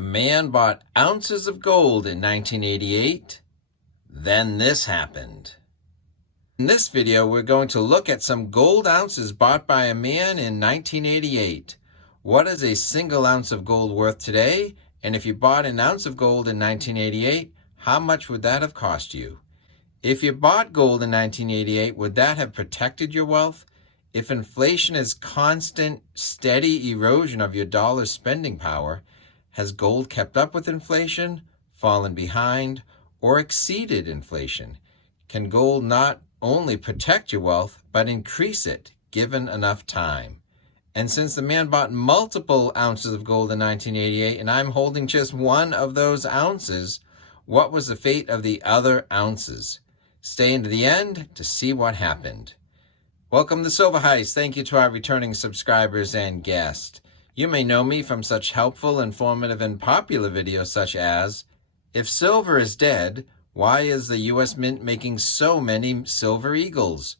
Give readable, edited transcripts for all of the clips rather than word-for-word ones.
A man bought ounces of gold in 1988. Then this happened. In this video, we're going to look at some gold ounces bought by a man in 1988. What is a single ounce of gold worth today? And if you bought an ounce of gold in 1988, how much would that have cost you? If you bought gold in 1988, would that have protected your wealth? If inflation is constant, steady erosion of your dollar's spending power, has gold kept up with inflation, fallen behind, or exceeded inflation? Can gold not only protect your wealth, but increase it, given enough time? And since the man bought multiple ounces of gold in 1988, and I'm holding just one of those ounces, what was the fate of the other ounces? Stay into the end to see what happened. Welcome to Silver Heist. Thank you to our returning subscribers and guests. You may know me from such helpful, informative, and popular videos such as, if silver is dead, why is the U.S. Mint making so many silver eagles?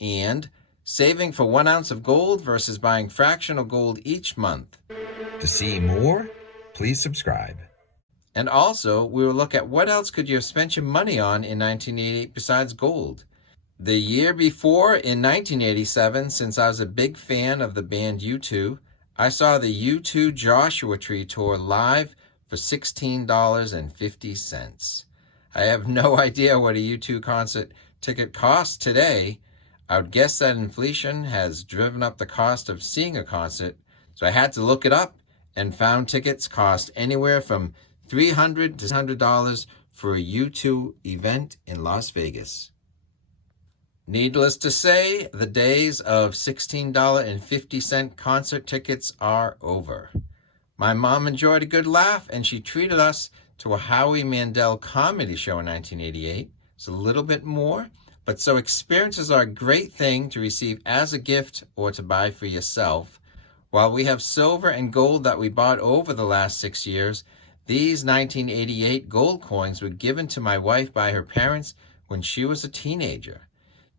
And saving for 1 ounce of gold versus buying fractional gold each month. To see more, please subscribe. And also, we will look at what else could you have spent your money on in 1988 besides gold. The year before, in 1987, since I was a big fan of the band U2, I saw the U2 Joshua Tree tour live for $16.50. I have no idea what a U2 concert ticket costs today. I would guess that inflation has driven up the cost of seeing a concert, so I had to look it up and found tickets cost anywhere from $300 to $600 for a U2 event in Las Vegas. Needless to say, the days of $16.50 concert tickets are over. My mom enjoyed a good laugh, and she treated us to a Howie Mandel comedy show in 1988. It's a little bit more, but so experiences are a great thing to receive as a gift or to buy for yourself. While we have silver and gold that we bought over the last 6 years, these 1988 gold coins were given to my wife by her parents when she was a teenager.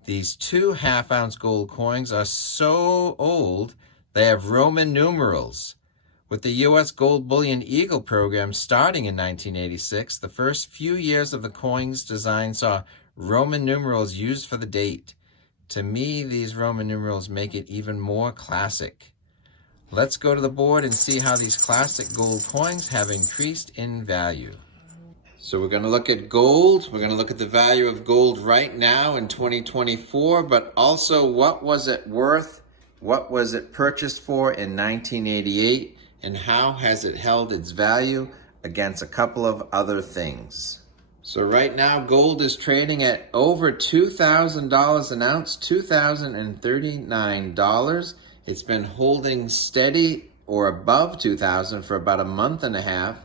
These 2 half-ounce gold coins are so old, they have Roman numerals. With the U.S. Gold Bullion Eagle program starting in 1986, the first few years of the coin's design saw Roman numerals used for the date. To me, these Roman numerals make it even more classic. Let's go to the board and see how these classic gold coins have increased in value. So we're going to look at gold. We're going to look at the value of gold right now in 2024, but also what was it worth? What was it purchased for in 1988? And how has it held its value against a couple of other things? So right now, gold is trading at over $2,000 an ounce, $2,039. It's been holding steady or above $2,000 for about a month and a half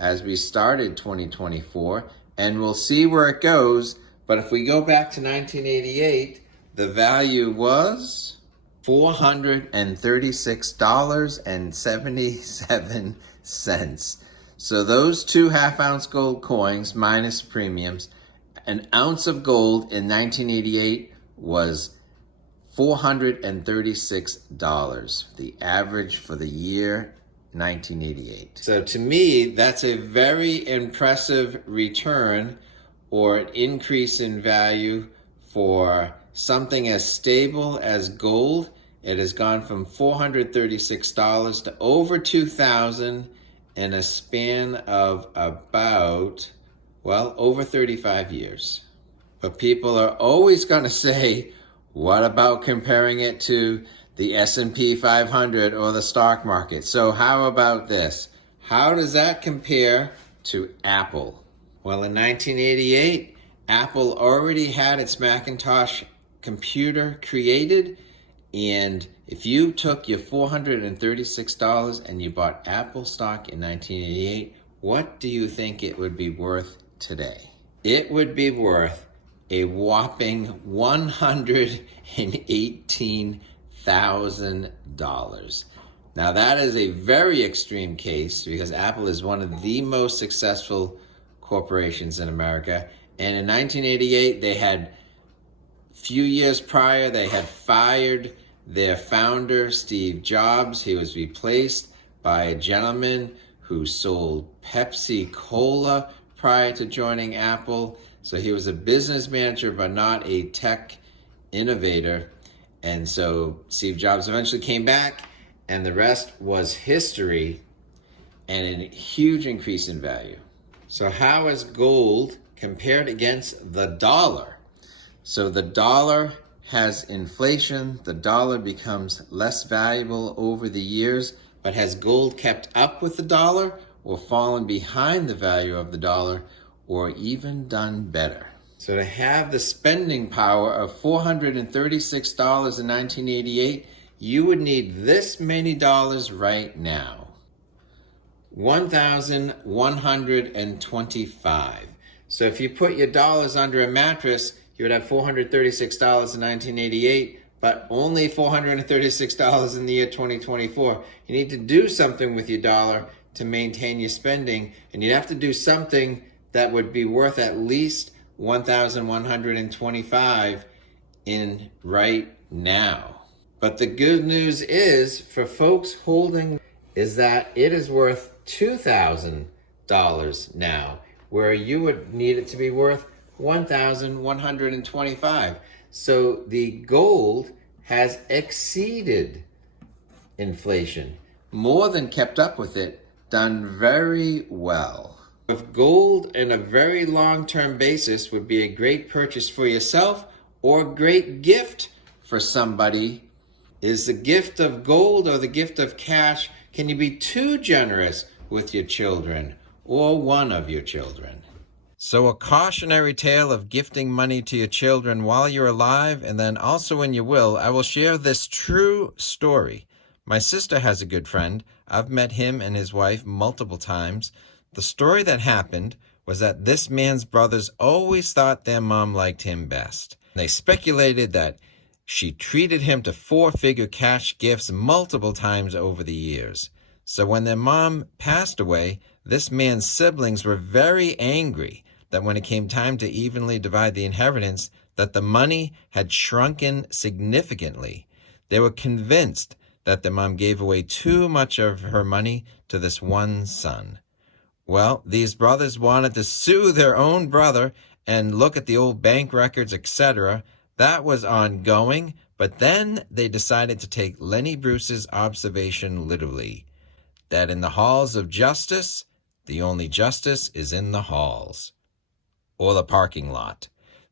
as we started 2024, and we'll see where it goes. But if we go back to 1988, the value was $436.77. So those 2 half-ounce gold coins minus premiums, an ounce of gold in 1988 was $436, the average for the year 1988. So to me, that's a very impressive return or an increase in value for something as stable as gold. It has gone from $436 to over $2,000 in a span of about, well, over 35 years. But people are always going to say, what about comparing it to the S&P 500 or the stock market? So how about this? How does that compare to Apple? Well, in 1988, Apple already had its Macintosh computer created, and if you took your $436 and you bought Apple stock in 1988, what do you think it would be worth today? It would be worth a whopping $118,000. Now that is a very extreme case because Apple is one of the most successful corporations in America. And in 1988, they had, few years prior, they had fired their founder, Steve Jobs. He was replaced by a gentleman who sold Pepsi Cola prior to joining Apple. So he was a business manager, but not a tech innovator. And so Steve Jobs eventually came back, and the rest was history and a huge increase in value. So how is gold compared against the dollar? So the dollar has inflation, the dollar becomes less valuable over the years, but has gold kept up with the dollar or fallen behind the value of the dollar or even done better? So to have the spending power of $436 in 1988, you would need this many dollars right now. 1,125. So if you put your dollars under a mattress, you would have $436 in 1988, but only $436 in the year 2024. You need to do something with your dollar to maintain your spending, and you'd have to do something that would be worth at least 1,125 in right now. But the good news is, for folks holding, is that it is worth $2,000 now, where you would need it to be worth 1,125. So the gold has exceeded inflation, more than kept up with it, done very well. If gold in a very long-term basis would be a great purchase for yourself or a great gift for somebody, is the gift of gold or the gift of cash? Can you be too generous with your children or one of your children? So a cautionary tale of gifting money to your children while you're alive, and then also in your will, I will share this true story. My sister has a good friend. I've met him and his wife multiple times. The story that happened was that this man's brothers always thought their mom liked him best. They speculated that she treated him to four-figure cash gifts multiple times over the years. So when their mom passed away, this man's siblings were very angry that when it came time to evenly divide the inheritance, that the money had shrunken significantly. They were convinced that their mom gave away too much of her money to this one son. Well, these brothers wanted to sue their own brother and look at the old bank records, etc. That was ongoing, but then they decided to take Lenny Bruce's observation literally, that in the halls of justice, the only justice is in the halls, or the parking lot.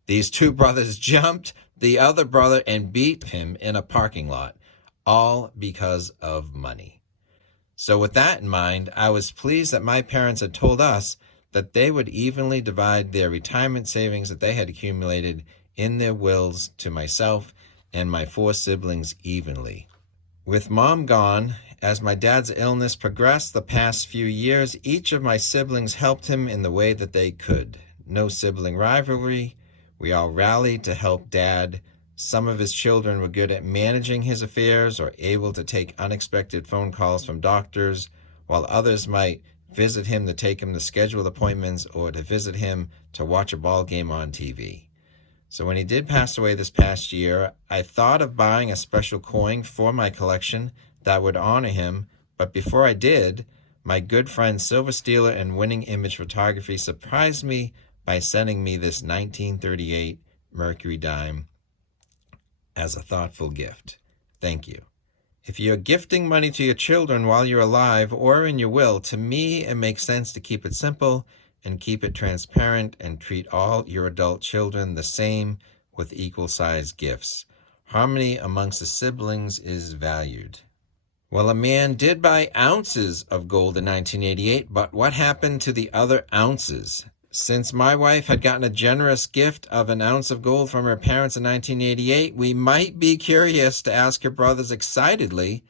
These two brothers jumped the other brother and beat him in a parking lot, all because of money. So with that in mind, I was pleased that my parents had told us that they would evenly divide their retirement savings that they had accumulated in their wills to myself and my four siblings evenly. With Mom gone, as my dad's illness progressed the past few years, each of my siblings helped him in the way that they could. No sibling rivalry. We all rallied to help Dad. Some of his children were good at managing his affairs or able to take unexpected phone calls from doctors, while others might visit him to take him to scheduled appointments or to visit him to watch a ball game on TV. So when he did pass away this past year, I thought of buying a special coin for my collection that would honor him, but before I did, my good friend Silver Stealer and Winning Image Photography surprised me by sending me this 1938 Mercury dime as a thoughtful gift. Thank you. If you're gifting money to your children while you're alive or in your will, to me it makes sense to keep it simple and keep it transparent and treat all your adult children the same with equal-sized gifts. Harmony amongst the siblings is valued. Well, a man did buy ounces of gold in 1988, but what happened to the other ounces? Since my wife had gotten a generous gift of an ounce of gold from her parents in 1988, we might be curious to ask her brothers excitedly,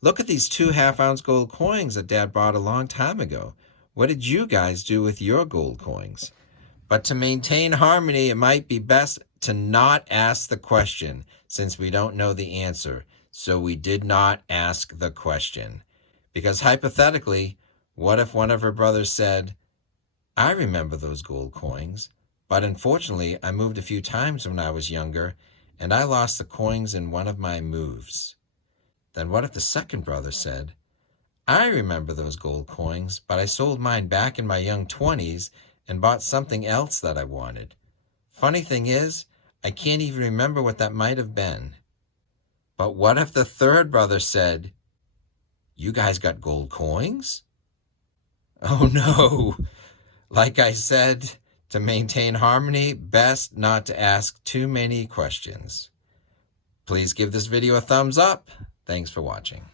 look at these 2 half-ounce gold coins that Dad bought a long time ago. What did you guys do with your gold coins? But to maintain harmony, it might be best to not ask the question since we don't know the answer. So we did not ask the question. Because hypothetically, what if one of her brothers said, I remember those gold coins, but unfortunately I moved a few times when I was younger, and I lost the coins in one of my moves. Then what if the second brother said, I remember those gold coins, but I sold mine back in my young 20s and bought something else that I wanted. Funny thing is, I can't even remember what that might have been. But what if the third brother said, "You guys got gold coins?" Oh no! Like I said, to maintain harmony, best not to ask too many questions. Please give this video a thumbs up. Thanks for watching.